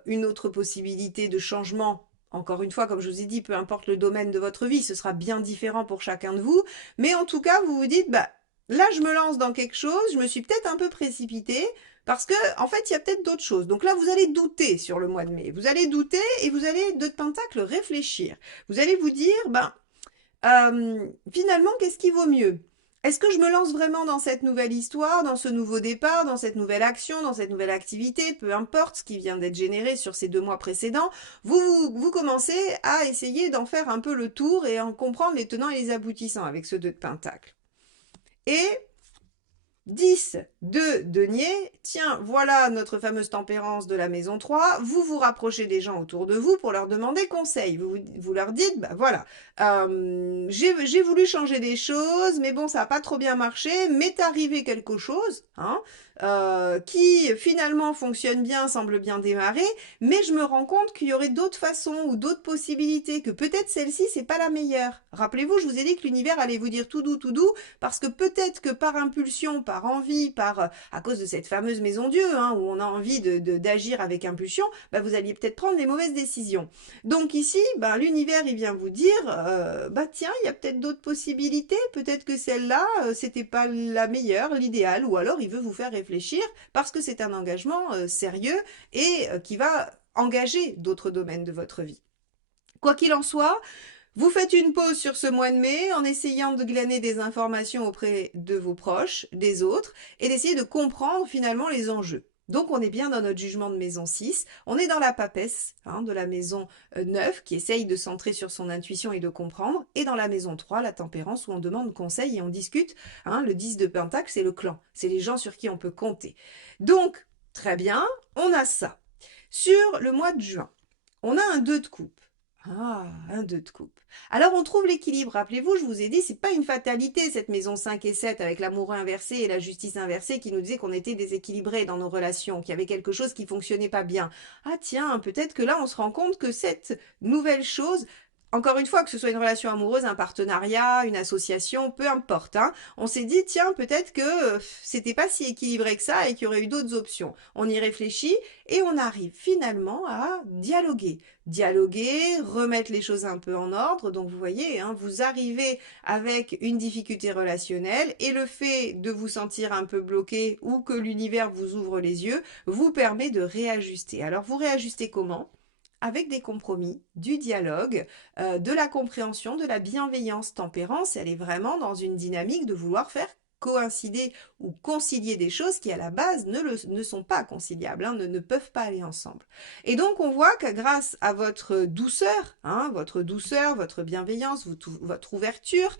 une autre possibilité de changement. Encore une fois, comme je vous ai dit, peu importe le domaine de votre vie, ce sera bien différent pour chacun de vous. Mais en tout cas, vous vous dites, bah, là, je me lance dans quelque chose, je me suis peut-être un peu précipitée, parce que, en fait, il y a peut-être d'autres choses. Donc là, vous allez douter sur le mois de mai. Vous allez douter et vous allez, de Pentacle, réfléchir. Vous allez vous dire, ben, finalement, qu'est-ce qui vaut mieux? Est-ce que je me lance vraiment dans cette nouvelle histoire, dans ce nouveau départ, dans cette nouvelle action, dans cette nouvelle activité, peu importe ce qui vient d'être généré sur ces 2 mois précédents, vous commencez à essayer d'en faire un peu le tour et en comprendre les tenants et les aboutissants avec ce 2 de Pentacle. Et 10 de denier, tiens, voilà notre fameuse tempérance de la maison 3, vous vous rapprochez des gens autour de vous pour leur demander conseil. Vous leur dites, bah voilà, j'ai voulu changer des choses, mais bon, ça n'a pas trop bien marché, m'est arrivé quelque chose, hein, qui finalement fonctionne bien, semble bien démarrer, mais je me rends compte qu'il y aurait d'autres façons ou d'autres possibilités, que peut-être celle-ci, c'est pas la meilleure. Rappelez-vous, je vous ai dit que l'univers allait vous dire tout doux, parce que peut-être que par impulsion, par envie, à cause de cette fameuse maison Dieu, hein, où on a envie d'agir avec impulsion, bah, vous alliez peut-être prendre les mauvaises décisions. Donc ici, bah, l'univers, il vient vous dire, bah tiens, il y a peut-être d'autres possibilités, peut-être que celle-là, c'était pas la meilleure, l'idéal, ou alors il veut vous faire réfléchir, parce que c'est un engagement sérieux et qui va engager d'autres domaines de votre vie. Quoi qu'il en soit, vous faites une pause sur ce mois de mai en essayant de glaner des informations auprès de vos proches, des autres, et d'essayer de comprendre finalement les enjeux. Donc on est bien dans notre jugement de maison 6, on est dans la papesse hein, de la maison 9 qui essaye de centrer sur son intuition et de comprendre, et dans la maison 3, la tempérance, où on demande conseil et on discute. Hein, le 10 de Pentacle, c'est le clan, c'est les gens sur qui on peut compter. Donc, très bien, on a ça. Sur le mois de juin, on a un 2 de coupe. Ah, un 2 de coupe. Alors on trouve l'équilibre. Rappelez-vous, je vous ai dit, c'est pas une fatalité cette maison 5 et 7 avec l'amour inversé et la justice inversée qui nous disait qu'on était déséquilibrés dans nos relations, qu'il y avait quelque chose qui fonctionnait pas bien. Ah tiens, peut-être que là on se rend compte que cette nouvelle chose, encore une fois, que ce soit une relation amoureuse, un partenariat, une association, peu importe, hein, on s'est dit, tiens, peut-être que c'était pas si équilibré que ça et qu'il y aurait eu d'autres options. On y réfléchit et on arrive finalement à dialoguer. Dialoguer, remettre les choses un peu en ordre. Donc vous voyez, hein, vous arrivez avec une difficulté relationnelle et le fait de vous sentir un peu bloqué ou que l'univers vous ouvre les yeux vous permet de réajuster. Alors vous réajustez comment? Avec des compromis, du dialogue, de la compréhension, de la bienveillance. Tempérance, elle est vraiment dans une dynamique de vouloir faire coïncider ou concilier des choses qui à la base ne sont pas conciliables, hein, ne peuvent pas aller ensemble. Et donc on voit que grâce à votre douceur, hein, votre bienveillance, votre ouverture,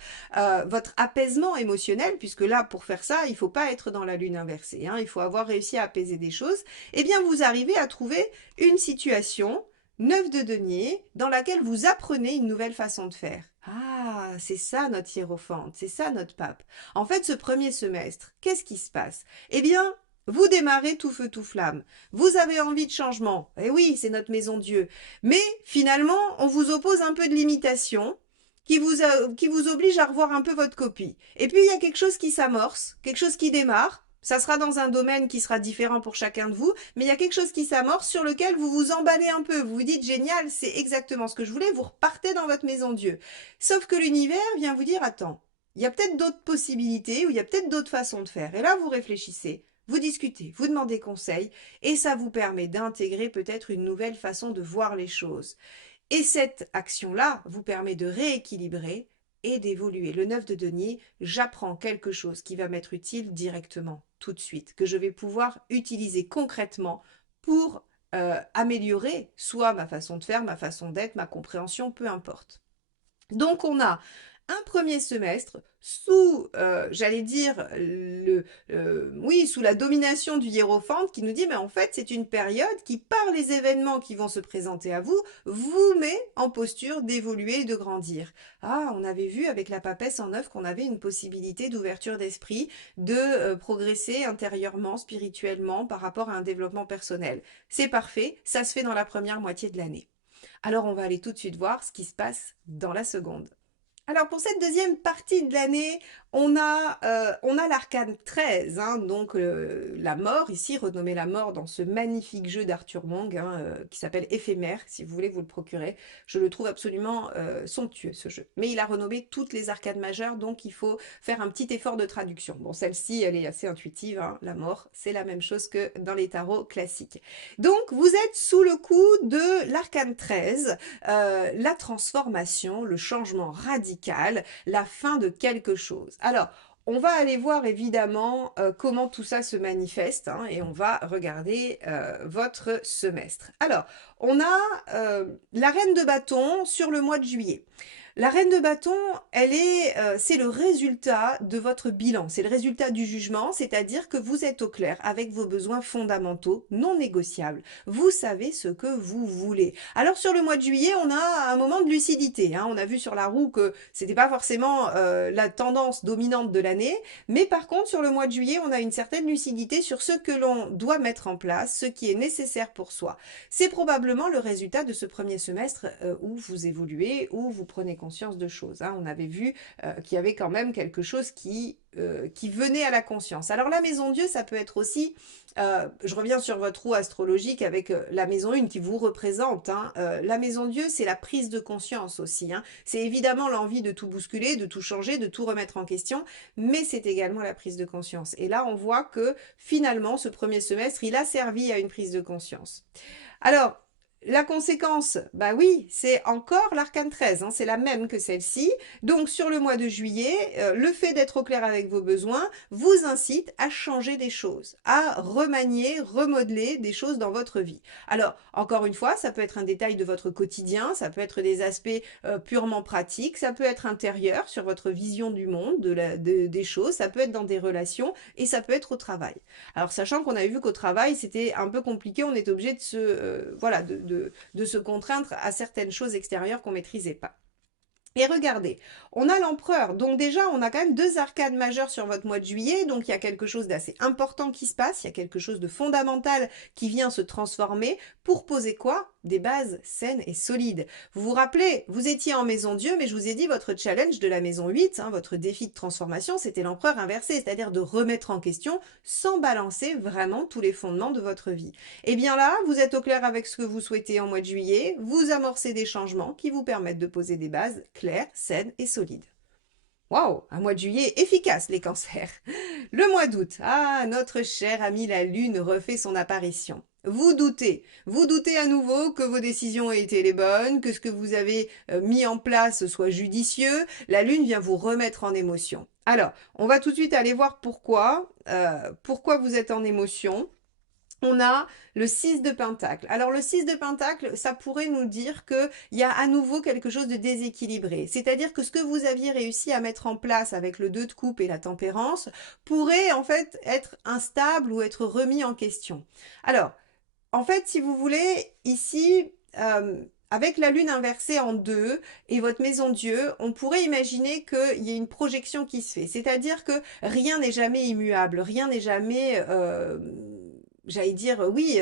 votre apaisement émotionnel, puisque là pour faire ça, il ne faut pas être dans la lune inversée, hein, il faut avoir réussi à apaiser des choses, eh bien vous arrivez à trouver une situation 9 de denier, dans laquelle vous apprenez une nouvelle façon de faire. Ah, c'est ça notre hiérophante, c'est ça notre pape. En fait, ce premier semestre, qu'est-ce qui se passe? Eh bien, vous démarrez tout feu tout flamme. Vous avez envie de changement. Eh oui, c'est notre maison Dieu. Mais finalement, on vous oppose un peu de limitation qui vous oblige à revoir un peu votre copie. Et puis, il y a quelque chose qui s'amorce, quelque chose qui démarre. Ça sera dans un domaine qui sera différent pour chacun de vous, mais il y a quelque chose qui s'amorce sur lequel vous vous emballez un peu. Vous vous dites, génial, c'est exactement ce que je voulais, vous repartez dans votre maison Dieu. Sauf que l'univers vient vous dire, attends, il y a peut-être d'autres possibilités ou il y a peut-être d'autres façons de faire. Et là, vous réfléchissez, vous discutez, vous demandez conseil, et ça vous permet d'intégrer peut-être une nouvelle façon de voir les choses. Et cette action-là vous permet de rééquilibrer et d'évoluer. Le 9 de denier, j'apprends quelque chose qui va m'être utile directement, tout de suite, que je vais pouvoir utiliser concrètement pour améliorer soit ma façon de faire, ma façon d'être, ma compréhension, peu importe. Donc on a un premier semestre sous, j'allais dire, oui, sous la domination du hiérophante qui nous dit, mais en fait, c'est une période qui, par les événements qui vont se présenter à vous, vous met en posture d'évoluer et de grandir. Ah, on avait vu avec la papesse en œuvre qu'on avait une possibilité d'ouverture d'esprit, de progresser intérieurement, spirituellement, par rapport à un développement personnel. C'est parfait, ça se fait dans la première moitié de l'année. Alors on va aller tout de suite voir ce qui se passe dans la seconde. Alors pour cette deuxième partie de l'année, on a l'arcane 13, hein, donc la mort, ici renommée la mort dans ce magnifique jeu d'Arthur Wong, hein, qui s'appelle Éphémère, si vous voulez vous le procurer. Je le trouve absolument somptueux ce jeu. Mais il a renommé toutes les arcades majeures, donc il faut faire un petit effort de traduction. Bon, celle-ci, elle est assez intuitive, hein, la mort, c'est la même chose que dans les tarots classiques. Donc vous êtes sous le coup de l'arcane 13, la transformation, le changement radical, la fin de quelque chose. Alors, on va aller voir évidemment comment tout ça se manifeste, hein, et on va regarder votre semestre. Alors, on a la reine de bâton sur le mois de juillet. La reine de bâton, c'est le résultat de votre bilan, c'est le résultat du jugement, c'est-à-dire que vous êtes au clair avec vos besoins fondamentaux, non négociables. Vous savez ce que vous voulez. Alors sur le mois de juillet, on a un moment de lucidité, hein. On a vu sur la roue que c'était pas forcément la tendance dominante de l'année, mais par contre sur le mois de juillet, on a une certaine lucidité sur ce que l'on doit mettre en place, ce qui est nécessaire pour soi. C'est probablement le résultat de ce premier semestre où vous évoluez, où vous prenez conscience de choses, hein. On avait vu qu'il y avait quand même quelque chose qui venait à la conscience. Alors la maison Dieu, ça peut être aussi, je reviens sur votre roue astrologique avec la maison 1 qui vous représente, hein. La maison Dieu, c'est la prise de conscience aussi, hein. C'est évidemment l'envie de tout bousculer, de tout changer, de tout remettre en question, mais c'est également la prise de conscience. Et là, on voit que finalement, ce premier semestre, il a servi à une prise de conscience. Alors, la conséquence, bah oui, c'est encore l'arcane 13, hein, c'est la même que celle-ci. Donc sur le mois de juillet, le fait d'être au clair avec vos besoins vous incite à changer des choses, à remanier, remodeler des choses dans votre vie. Alors, encore une fois, ça peut être un détail de votre quotidien, ça peut être des aspects purement pratiques, ça peut être intérieur sur votre vision du monde, des choses, ça peut être dans des relations et ça peut être au travail. Alors sachant qu'on avait vu qu'au travail c'était un peu compliqué, on est obligé de se, voilà, de se contraindre à certaines choses extérieures qu'on maîtrisait pas. Et regardez, on a l'empereur, donc déjà on a quand même deux arcades majeures sur votre mois de juillet, donc il y a quelque chose d'assez important qui se passe, il y a quelque chose de fondamental qui vient se transformer pour poser quoi? Des bases saines et solides. Vous vous rappelez, vous étiez en maison Dieu, mais je vous ai dit votre challenge de la maison 8, hein, votre défi de transformation, c'était l'empereur inversé, c'est-à-dire de remettre en question sans balancer vraiment tous les fondements de votre vie. Et bien là, vous êtes au clair avec ce que vous souhaitez en mois de juillet, vous amorcez des changements qui vous permettent de poser des bases claires, saines et solides. Waouh, un mois de juillet efficace les cancers. Le mois d'août, ah, notre cher ami la Lune refait son apparition. Vous doutez à nouveau que vos décisions aient été les bonnes, que ce que vous avez mis en place soit judicieux. La Lune vient vous remettre en émotion. Alors, on va tout de suite aller voir pourquoi vous êtes en émotion. On a le 6 de Pentacle. Alors le 6 de Pentacle, ça pourrait nous dire qu'il y a à nouveau quelque chose de déséquilibré. C'est-à-dire que ce que vous aviez réussi à mettre en place avec le 2 de coupe et la tempérance pourrait en fait être instable ou être remis en question. Alors, en fait, si vous voulez, ici, avec la lune inversée en 2 et votre maison Dieu, on pourrait imaginer qu'il y ait une projection qui se fait. C'est-à-dire que rien n'est jamais immuable, rien n'est jamais j'allais dire, oui,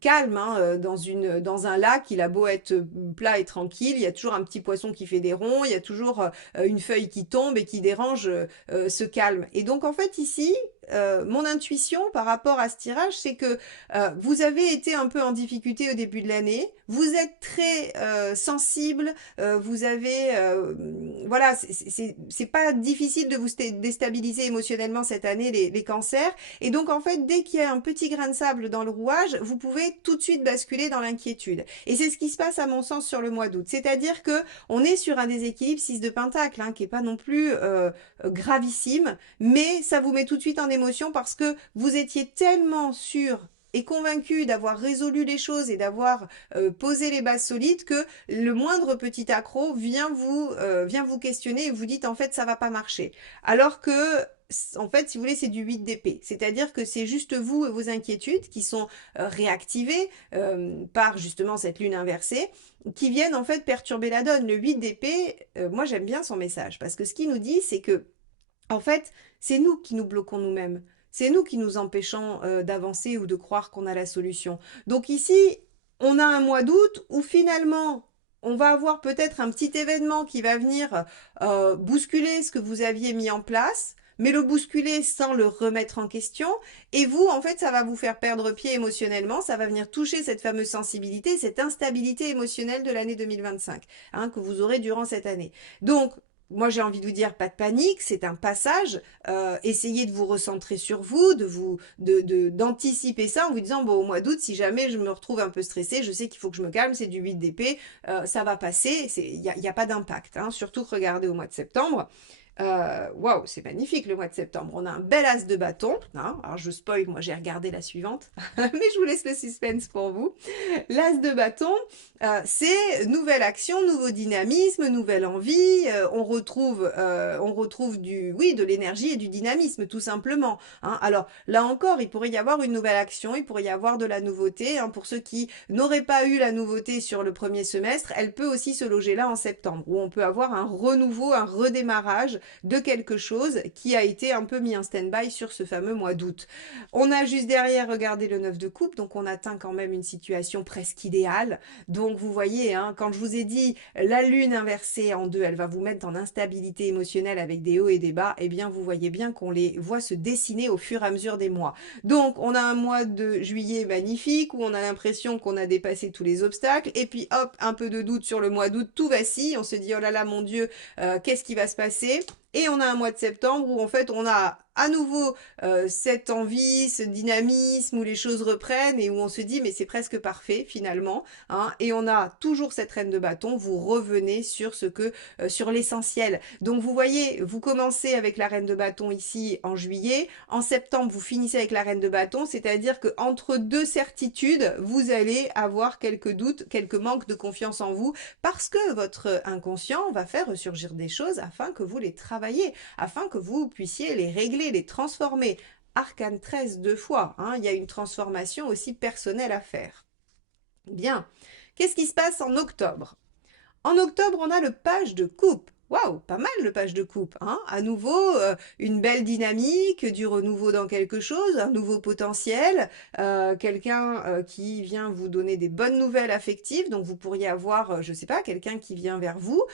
calme, hein, dans un lac, il a beau être plat et tranquille, il y a toujours un petit poisson qui fait des ronds, il y a toujours une feuille qui tombe et qui dérange ce calme. Et donc, en fait, ici, mon intuition par rapport à ce tirage, c'est que vous avez été un peu en difficulté au début de l'année, vous êtes très sensible, vous avez, voilà, c'est pas difficile de vous déstabiliser émotionnellement cette année, les cancers, et donc en fait, dès qu'il y a un petit grain de sable dans le rouage, vous pouvez tout de suite basculer dans l'inquiétude. Et c'est ce qui se passe à mon sens sur le mois d'août, c'est-à-dire que on est sur un déséquilibre 6 de Pentacle, hein, qui est pas non plus gravissime, mais ça vous met tout de suite en émotion parce que vous étiez tellement sûr et convaincu d'avoir résolu les choses et d'avoir posé les bases solides que le moindre petit accroc vient vous questionner et vous dites en fait ça va pas marcher. Alors que en fait, si vous voulez, c'est du 8 d'épée. C'est-à-dire que c'est juste vous et vos inquiétudes qui sont réactivées par justement cette lune inversée qui viennent en fait perturber la donne. Le 8 d'épée, moi j'aime bien son message parce que ce qu'il nous dit, c'est que en fait, c'est nous qui nous bloquons nous-mêmes. C'est nous qui nous empêchons d'avancer ou de croire qu'on a la solution. Donc ici, on a un mois d'août où finalement, on va avoir peut-être un petit événement qui va venir bousculer ce que vous aviez mis en place, mais le bousculer sans le remettre en question. Et vous, en fait, ça va vous faire perdre pied émotionnellement, ça va venir toucher cette fameuse sensibilité, cette instabilité émotionnelle de l'année 2025, hein, que vous aurez durant cette année. Donc, moi, j'ai envie de vous dire, pas de panique, c'est un passage. Essayez de vous recentrer sur vous, d'anticiper ça en vous disant, bon, au mois d'août, si jamais je me retrouve un peu stressée, je sais qu'il faut que je me calme, c'est du 8 d'épée, ça va passer, y a pas d'impact, hein. Surtout regardez au mois de septembre. Waouh, c'est magnifique le mois de septembre. On a un bel as de bâton, hein. Alors je spoil, moi j'ai regardé la suivante, mais je vous laisse le suspense pour vous. L'as de bâton, c'est nouvelle action, nouveau dynamisme, nouvelle envie. On retrouve oui, de l'énergie et du dynamisme, tout simplement, hein. Alors là encore, il pourrait y avoir une nouvelle action, il pourrait y avoir de la nouveauté, hein. Pour ceux qui n'auraient pas eu la nouveauté sur le premier semestre, elle peut aussi se loger là en septembre, où on peut avoir un renouveau, un redémarrage de quelque chose qui a été un peu mis en stand-by sur ce fameux mois d'août. On a juste derrière, regardé le 9 de coupe, donc on atteint quand même une situation presque idéale. Donc vous voyez, hein, quand je vous ai dit la lune inversée en deux, elle va vous mettre en instabilité émotionnelle avec des hauts et des bas, eh bien vous voyez bien qu'on les voit se dessiner au fur et à mesure des mois. Donc on a un mois de juillet magnifique où on a l'impression qu'on a dépassé tous les obstacles, et puis hop, un peu de doute sur le mois d'août, tout vacille, on se dit oh là là mon Dieu, qu'est-ce qui va se passer? Et on a un mois de septembre où en fait on a à nouveau cette envie, ce dynamisme où les choses reprennent et où on se dit mais c'est presque parfait finalement, hein, et on a toujours cette reine de bâton, vous revenez sur sur l'essentiel. Donc vous voyez, vous commencez avec la reine de bâton ici en juillet, en septembre vous finissez avec la reine de bâton, c'est-à-dire que entre deux certitudes, vous allez avoir quelques doutes, quelques manques de confiance en vous parce que votre inconscient va faire ressurgir des choses afin que vous les travailliez, afin que vous puissiez les régler, les transformer. Arcane 13 deux fois, hein, il y a une transformation aussi personnelle à faire. Bien, qu'est-ce qui se passe en octobre? En octobre, on a le page de coupe. Waouh, pas mal le page de coupe, hein. À nouveau, une belle dynamique, du renouveau dans quelque chose, un nouveau potentiel, quelqu'un qui vient vous donner des bonnes nouvelles affectives. Donc vous pourriez avoir, je sais pas, quelqu'un qui vient vers vous.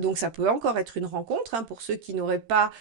Donc ça peut encore être une rencontre, hein, pour ceux qui n'auraient pas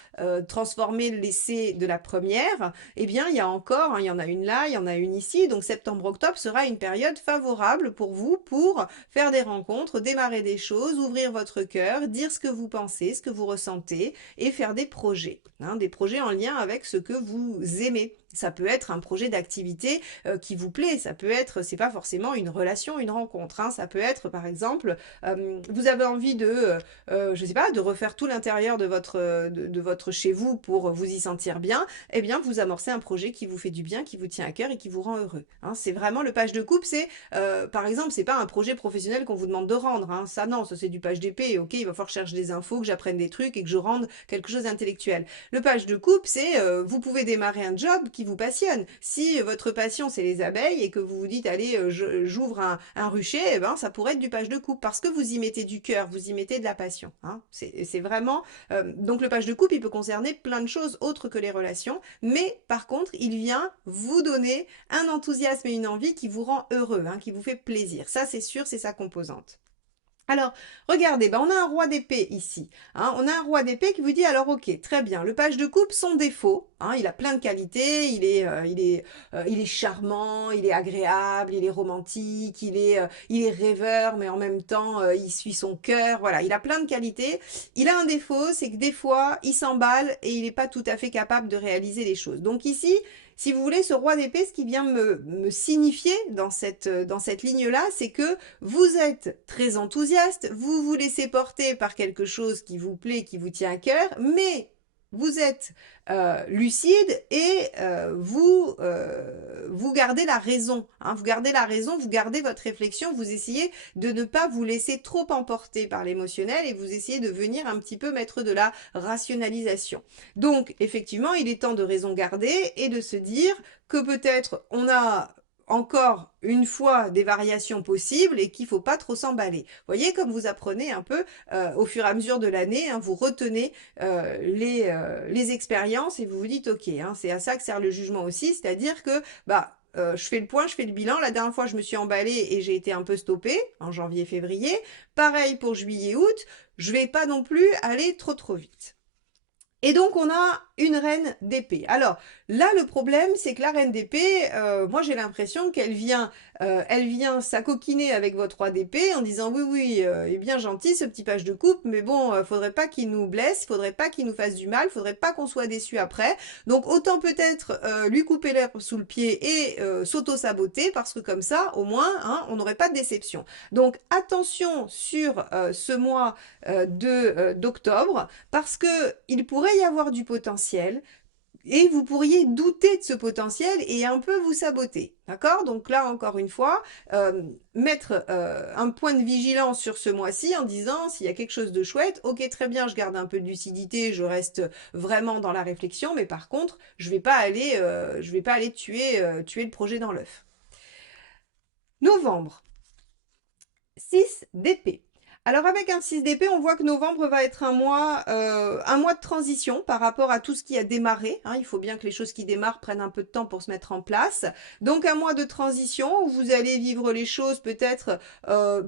transformé l'essai de la première. Eh bien, il y a encore, hein, il y en a une là, il y en a une ici. Donc septembre-octobre sera une période favorable pour vous pour faire des rencontres, démarrer des choses, ouvrir votre cœur, dire ce que vous pensez, ce que vous ressentez et faire des projets en lien avec ce que vous aimez. Ça peut être un projet d'activité qui vous plaît, ça peut être, c'est pas forcément une relation, une rencontre, hein. Ça peut être par exemple, vous avez envie je sais pas, de refaire tout l'intérieur de votre chez vous pour vous y sentir bien, eh bien vous amorcez un projet qui vous fait du bien, qui vous tient à cœur et qui vous rend heureux, hein. C'est vraiment le page de coupe, c'est par exemple, c'est pas un projet professionnel qu'on vous demande de rendre, hein. Ça non, ça c'est du page d'épée, ok, il va falloir que je cherche des infos, que j'apprenne des trucs et que je rende quelque chose d'intellectuel. Le page de coupe, c'est vous pouvez démarrer un job qui vous passionne. Si votre passion c'est les abeilles et que vous vous dites allez, j'ouvre un rucher, eh ben, ça pourrait être du page de coupe parce que vous y mettez du cœur, vous y mettez de la passion, hein. C'est vraiment... donc le page de coupe, il peut concerner plein de choses autres que les relations, mais par contre, il vient vous donner un enthousiasme et une envie qui vous rend heureux, hein, qui vous fait plaisir. Ça, c'est sûr, c'est sa composante. Alors, regardez, ben on a un roi d'épée ici, hein. On a un roi d'épée qui vous dit, alors ok, très bien, le page de coupe, son défaut, hein, il a plein de qualités, il est charmant, il est agréable, il est romantique, il est rêveur, mais en même temps, il suit son cœur, voilà, il a plein de qualités. Il a un défaut, c'est que des fois, il s'emballe et il n'est pas tout à fait capable de réaliser les choses. Donc ici, si vous voulez, ce roi d'épée, ce qui vient me signifier dans cette ligne-là, c'est que vous êtes très enthousiaste, vous vous laissez porter par quelque chose qui vous plaît, qui vous tient à cœur, mais vous êtes lucide et vous gardez la raison, hein, vous gardez la raison, vous gardez votre réflexion, vous essayez de ne pas vous laisser trop emporter par l'émotionnel et vous essayez de venir un petit peu mettre de la rationalisation. Donc effectivement, il est temps de raison garder et de se dire que peut-être on a encore une fois des variations possibles et qu'il ne faut pas trop s'emballer. Vous voyez comme vous apprenez un peu au fur et à mesure de l'année, hein, vous retenez les expériences et vous vous dites ok, hein, c'est à ça que sert le jugement aussi, c'est-à-dire que bah je fais le point, je fais le bilan. La dernière fois, je me suis emballée et j'ai été un peu stoppée en janvier-février. Pareil pour juillet-août. Je vais pas non plus aller trop vite. Et donc, on a une reine d'épée. Alors, là, le problème, c'est que la reine d'épée, moi, j'ai l'impression elle vient s'acoquiner avec votre roi d'épée en disant, oui, oui, il est bien gentil, ce petit page de coupe, mais bon, faudrait pas qu'il nous blesse, faudrait pas qu'il nous fasse du mal, faudrait pas qu'on soit déçu après. Donc, autant peut-être lui couper l'herbe sous le pied et s'auto-saboter, parce que comme ça, au moins, hein, on n'aurait pas de déception. Donc, attention sur ce mois d'octobre, parce que il pourrait y avoir du potentiel et vous pourriez douter de ce potentiel et un peu vous saboter. D'accord? Donc là, encore une fois, mettre un point de vigilance sur ce mois-ci en disant s'il y a quelque chose de chouette, ok, très bien, je garde un peu de lucidité, je reste vraiment dans la réflexion, mais par contre, je vais pas aller tuer le projet dans l'œuf. Novembre. 6 d'épée. Alors avec un 6 d'épée, on voit que novembre va être un mois de transition par rapport à tout ce qui a démarré. Hein. Il faut bien que les choses qui démarrent prennent un peu de temps pour se mettre en place. Donc un mois de transition où vous allez vivre les choses peut-être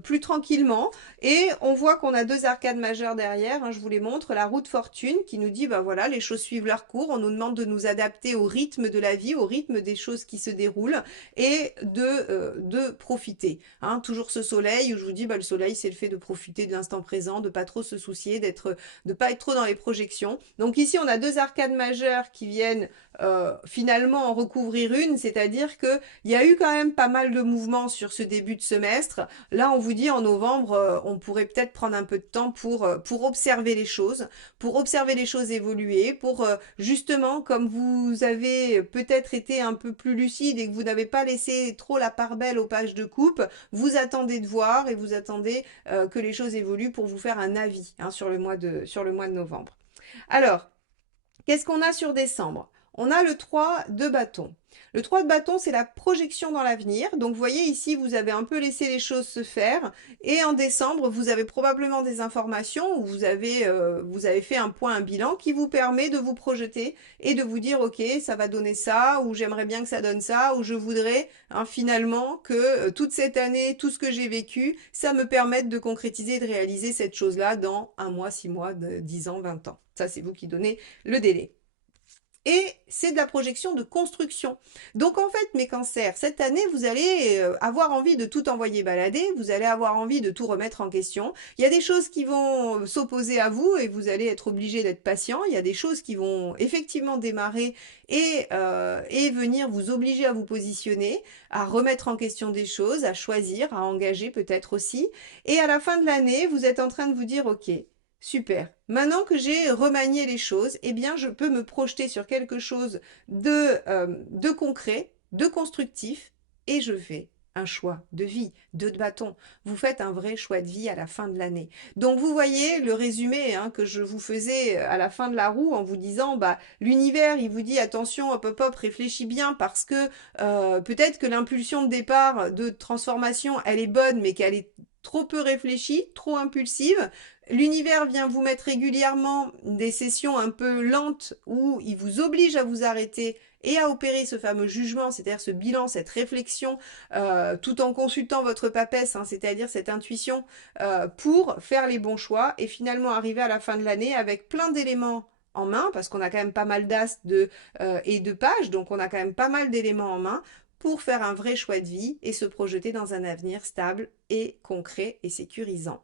plus tranquillement. Et on voit qu'on a deux arcades majeures derrière. Hein, je vous les montre. La roue de fortune qui nous dit, bah voilà, les choses suivent leur cours. On nous demande de nous adapter au rythme de la vie, au rythme des choses qui se déroulent et de profiter. Hein. Toujours ce soleil où je vous dis, bah, le soleil, c'est le fait de profiter de l'instant présent, de pas trop se soucier, de pas être trop dans les projections. Donc ici, on a deux arcades majeures qui viennent finalement en recouvrir une, c'est-à-dire que il y a eu quand même pas mal de mouvements sur ce début de semestre. Là, on vous dit en novembre, on pourrait peut-être prendre un peu de temps pour observer les choses évoluer, pour justement, comme vous avez peut-être été un peu plus lucide et que vous n'avez pas laissé trop la part belle aux pages de coupe, vous attendez de voir et vous attendez que les choses évoluent pour vous faire un avis hein, sur le mois de novembre. Alors, qu'est-ce qu'on a sur décembre? On a le 3 de bâton. Le 3 de bâton, c'est la projection dans l'avenir. Donc, vous voyez ici, vous avez un peu laissé les choses se faire. Et en décembre, vous avez probablement des informations où vous avez fait un point, un bilan qui vous permet de vous projeter et de vous dire, OK, ça va donner ça, ou j'aimerais bien que ça donne ça, ou je voudrais hein, finalement que toute cette année, tout ce que j'ai vécu, ça me permette de concrétiser et de réaliser cette chose-là dans 1 mois, 6 mois, 10 ans, 20 ans. Ça, c'est vous qui donnez le délai. Et c'est de la projection de construction. Donc en fait, mes cancers, cette année, vous allez avoir envie de tout envoyer balader, vous allez avoir envie de tout remettre en question. Il y a des choses qui vont s'opposer à vous et vous allez être obligé d'être patient. Il y a des choses qui vont effectivement démarrer et venir vous obliger à vous positionner, à remettre en question des choses, à choisir, à engager peut-être aussi. Et à la fin de l'année, vous êtes en train de vous dire, OK, super. Maintenant que j'ai remanié les choses, eh bien, je peux me projeter sur quelque chose de concret, de constructif, et je fais un choix de vie, de bâton. Vous faites un vrai choix de vie à la fin de l'année. Donc, vous voyez le résumé hein, que je vous faisais à la fin de la roue en vous disant, bah, l'univers, il vous dit, attention, hop, hop, hop, réfléchis bien parce que peut-être que l'impulsion de départ, de transformation, elle est bonne, mais qu'elle est trop peu réfléchie, trop impulsive. L'univers vient vous mettre régulièrement des sessions un peu lentes où il vous oblige à vous arrêter et à opérer ce fameux jugement, c'est-à-dire ce bilan, cette réflexion, tout en consultant votre papesse, hein, c'est-à-dire cette intuition, pour faire les bons choix et finalement arriver à la fin de l'année avec plein d'éléments en main, parce qu'on a quand même pas mal d'as et de pages, donc on a quand même pas mal d'éléments en main pour faire un vrai choix de vie et se projeter dans un avenir stable et concret et sécurisant.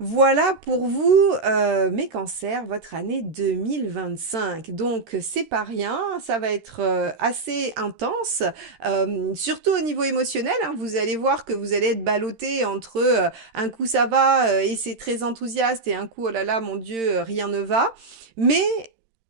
Voilà pour vous, mes cancers, votre année 2025. Donc, c'est pas rien, ça va être assez intense, surtout au niveau émotionnel. Hein, vous allez voir que vous allez être ballotté entre un coup ça va et c'est très enthousiaste et un coup oh là là, mon Dieu, rien ne va. Mais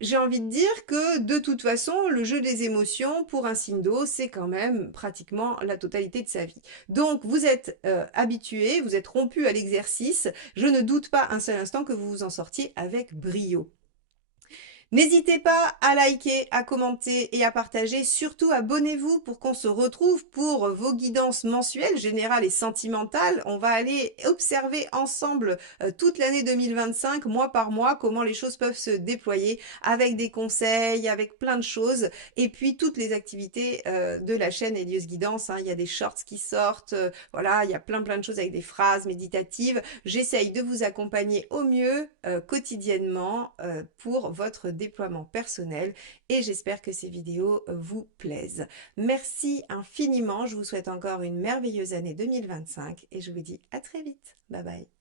j'ai envie de dire que de toute façon, le jeu des émotions pour un signe d'eau, c'est quand même pratiquement la totalité de sa vie. Donc, vous êtes habitué, vous êtes rompu à l'exercice. Je ne doute pas un seul instant que vous vous en sortiez avec brio. N'hésitez pas à liker, à commenter et à partager. Surtout, abonnez-vous pour qu'on se retrouve pour vos guidances mensuelles, générales et sentimentales. On va aller observer ensemble toute l'année 2025, mois par mois, comment les choses peuvent se déployer avec des conseils, avec plein de choses. Et puis, toutes les activités de la chaîne Elios Guidance, hein. Il y a des shorts qui sortent. Voilà, il y a plein de choses avec des phrases méditatives. J'essaye de vous accompagner au mieux quotidiennement pour votre déploiement personnel et j'espère que ces vidéos vous plaisent. Merci infiniment, je vous souhaite encore une merveilleuse année 2025 et je vous dis à très vite. Bye bye.